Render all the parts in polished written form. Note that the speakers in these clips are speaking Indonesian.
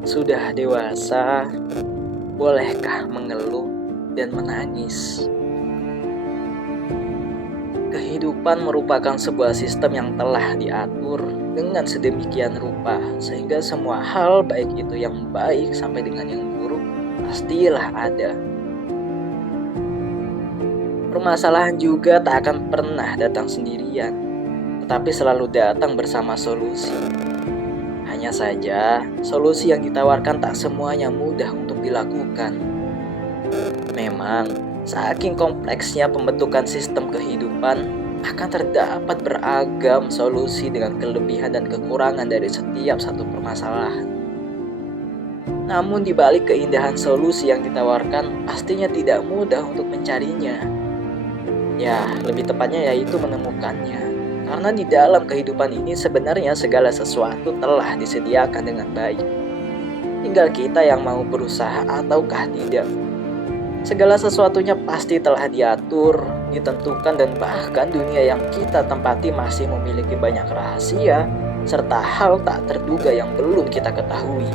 Sudah dewasa, bolehkah mengeluh dan menangis? Kehidupan merupakan sebuah sistem yang telah diatur dengan sedemikian rupa, sehingga semua hal, baik itu yang baik sampai dengan yang buruk, pastilah ada. Permasalahan juga tak akan pernah datang sendirian, tetapi selalu datang bersama solusi. Hanya saja, solusi yang ditawarkan tak semuanya mudah untuk dilakukan. Memang, saking kompleksnya pembentukan sistem kehidupan, akan terdapat beragam solusi dengan kelebihan dan kekurangan dari setiap satu permasalahan. Namun di balik keindahan solusi yang ditawarkan, pastinya tidak mudah untuk mencarinya. Ya, lebih tepatnya yaitu menemukannya. Karena di dalam kehidupan ini sebenarnya segala sesuatu telah disediakan dengan baik. Tinggal kita yang mau berusaha ataukah tidak. Segala sesuatunya pasti telah diatur, ditentukan, dan bahkan dunia yang kita tempati masih memiliki banyak rahasia serta hal tak terduga yang belum kita ketahui.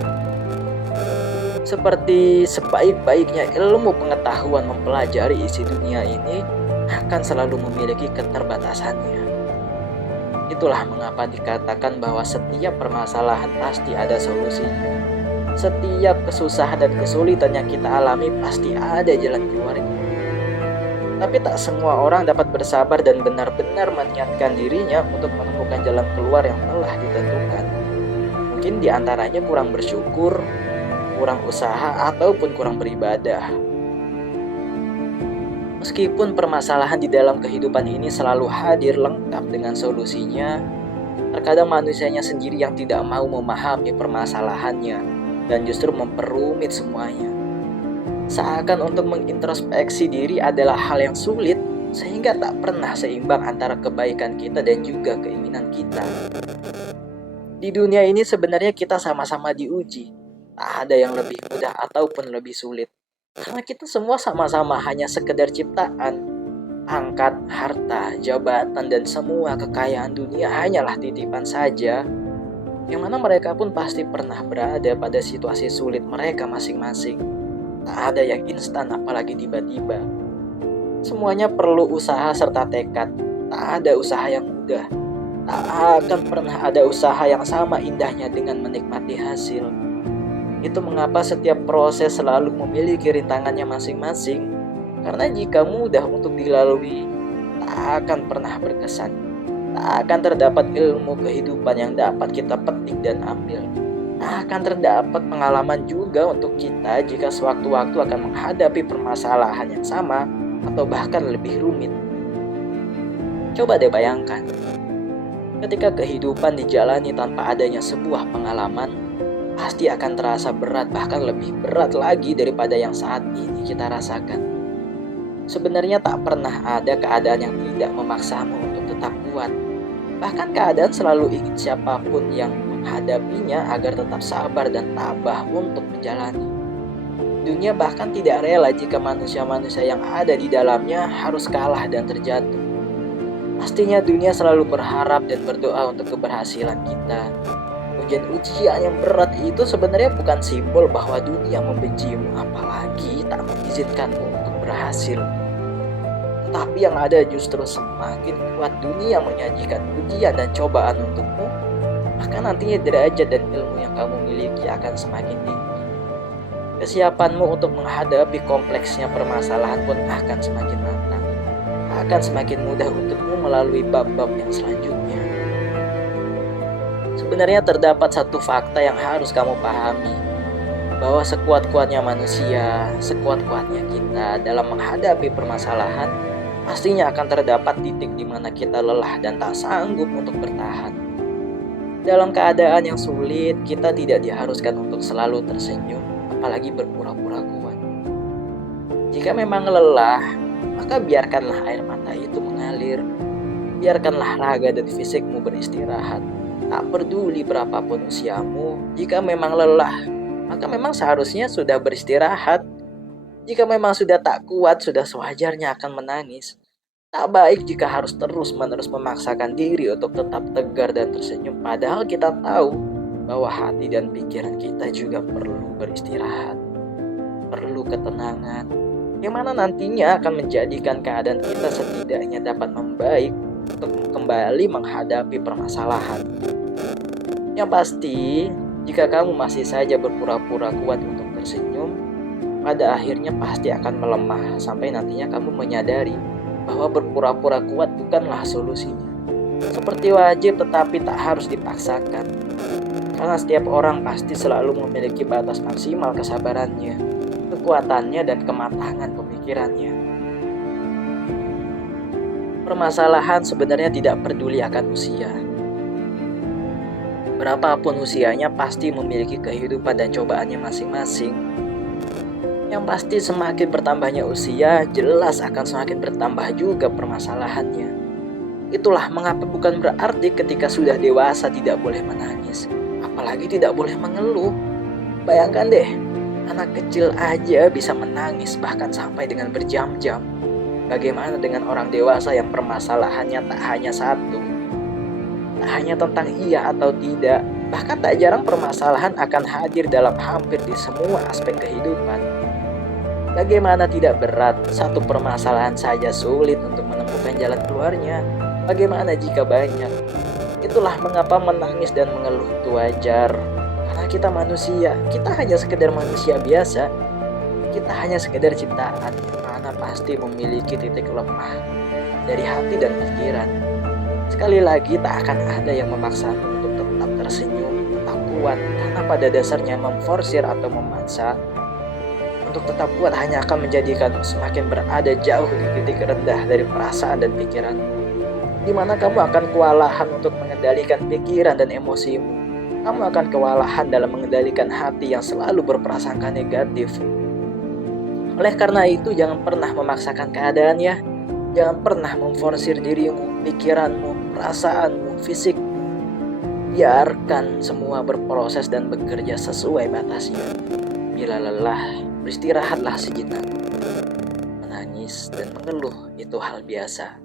Seperti sebaik-baiknya ilmu pengetahuan mempelajari isi dunia ini akan selalu memiliki keterbatasannya. Itulah mengapa dikatakan bahwa setiap permasalahan pasti ada solusinya. Setiap kesusahan dan kesulitan yang kita alami pasti ada jalan keluarnya. Tapi tak semua orang dapat bersabar dan benar-benar meniatkan dirinya untuk menemukan jalan keluar yang telah ditentukan. Mungkin diantaranya kurang bersyukur, kurang usaha, ataupun kurang beribadah. Meskipun permasalahan di dalam kehidupan ini selalu hadir lengkap dengan solusinya, terkadang manusianya sendiri yang tidak mau memahami permasalahannya dan justru memperumit semuanya. Seakan untuk mengintrospeksi diri adalah hal yang sulit, sehingga tak pernah seimbang antara kebaikan kita dan juga keinginan kita. Di dunia ini sebenarnya kita sama-sama diuji. Tak ada yang lebih mudah ataupun lebih sulit. Karena kita semua sama-sama hanya sekedar ciptaan. Pangkat, harta, jabatan, dan semua kekayaan dunia hanyalah titipan saja, yang mana mereka pun pasti pernah berada pada situasi sulit mereka masing-masing. Tak ada yang instan apalagi tiba-tiba. Semuanya perlu usaha serta tekad. Tak ada usaha yang mudah. Tak akan pernah ada usaha yang sama indahnya dengan menikmati hasil. Itu mengapa setiap proses selalu memiliki rintangannya masing-masing. Karena jika mudah untuk dilalui, tak akan pernah berkesan. Tak akan terdapat ilmu kehidupan yang dapat kita petik dan ambil. Tak akan terdapat pengalaman juga untuk kita jika sewaktu-waktu akan menghadapi permasalahan yang sama atau bahkan lebih rumit. Coba deh bayangkan, ketika kehidupan dijalani tanpa adanya sebuah pengalaman, pasti akan terasa berat, bahkan lebih berat lagi daripada yang saat ini kita rasakan. Sebenarnya tak pernah ada keadaan yang tidak memaksamu untuk tetap kuat. Bahkan keadaan selalu ingin siapapun yang menghadapinya agar tetap sabar dan tabah untuk menjalani. Dunia bahkan tidak rela jika manusia-manusia yang ada di dalamnya harus kalah dan terjatuh. Pastinya dunia selalu berharap dan berdoa untuk keberhasilan kita. Ujian-ujian yang berat itu sebenarnya bukan simbol bahwa dunia membencimu, apalagi tak mengizinkanmu untuk berhasil. Tapi yang ada justru semakin kuat dunia menyajikan ujian dan cobaan untukmu, maka nantinya derajat dan ilmu yang kamu miliki akan semakin tinggi. Kesiapanmu untuk menghadapi kompleksnya permasalahan pun akan semakin matang. Akan semakin mudah untukmu melalui bab-bab yang selanjutnya. Sebenarnya terdapat satu fakta yang harus kamu pahami, bahwa sekuat-kuatnya manusia, sekuat-kuatnya kita dalam menghadapi permasalahan, pastinya akan terdapat titik di mana kita lelah dan tak sanggup untuk bertahan. Dalam keadaan yang sulit, kita tidak diharuskan untuk selalu tersenyum, apalagi berpura-pura kuat. Jika memang lelah, maka biarkanlah air mata itu mengalir. Biarkanlah raga dan fisikmu beristirahat. Tak peduli berapapun usiamu, jika memang lelah, maka memang seharusnya sudah beristirahat. Jika memang sudah tak kuat, sudah sewajarnya akan menangis. Tak baik jika harus terus-menerus memaksakan diri untuk tetap tegar dan tersenyum, padahal kita tahu bahwa hati dan pikiran kita juga perlu beristirahat, perlu ketenangan, yang mana nantinya akan menjadikan keadaan kita setidaknya dapat membaik untuk kembali menghadapi permasalahan. Yang pasti, jika kamu masih saja berpura-pura kuat untuk tersenyum, pada akhirnya pasti akan melemah sampai nantinya kamu menyadari bahwa berpura-pura kuat bukanlah solusinya. Seperti wajib tetapi tak harus dipaksakan. Karena setiap orang pasti selalu memiliki batas maksimal kesabarannya, kekuatannya, dan kematangan pemikirannya. Permasalahan sebenarnya tidak peduli akan usia. Berapapun usianya pasti memiliki kehidupan dan cobaannya masing-masing. Yang pasti semakin bertambahnya usia, jelas akan semakin bertambah juga permasalahannya. Itulah mengapa bukan berarti ketika sudah dewasa tidak boleh menangis, apalagi tidak boleh mengeluh. Bayangkan deh, anak kecil aja bisa menangis bahkan sampai dengan berjam-jam. Bagaimana dengan orang dewasa yang permasalahannya tak hanya satu, tak hanya tentang iya atau tidak, bahkan tak jarang permasalahan akan hadir dalam hampir di semua aspek kehidupan. Bagaimana tidak berat satu permasalahan saja sulit untuk menemukan jalan keluarnya? Bagaimana jika banyak? Itulah mengapa menangis dan mengeluh itu wajar. Karena kita manusia, kita hanya sekedar manusia biasa. Kita hanya sekedar ciptaan yang mana pasti memiliki titik lemah dari hati dan pikiran. Sekali lagi, tak akan ada yang memaksamu untuk tetap tersenyum, tetap kuat, karena pada dasarnya memforsir atau memaksa untuk tetap kuat hanya akan menjadikanmu semakin berada jauh di titik rendah dari perasaan dan pikiranmu, di mana kamu akan kewalahan untuk mengendalikan pikiran dan emosimu. Kamu akan kewalahan dalam mengendalikan hati yang selalu berprasangka negatif. Oleh karena itu, jangan pernah memaksakan keadaan ya. Jangan pernah memforsir dirimu, pikiranmu, perasaanmu, fisik. Biarkan semua berproses dan bekerja sesuai batasnya. Bila lelah, beristirahatlah sejenak. Menangis dan mengeluh itu hal biasa.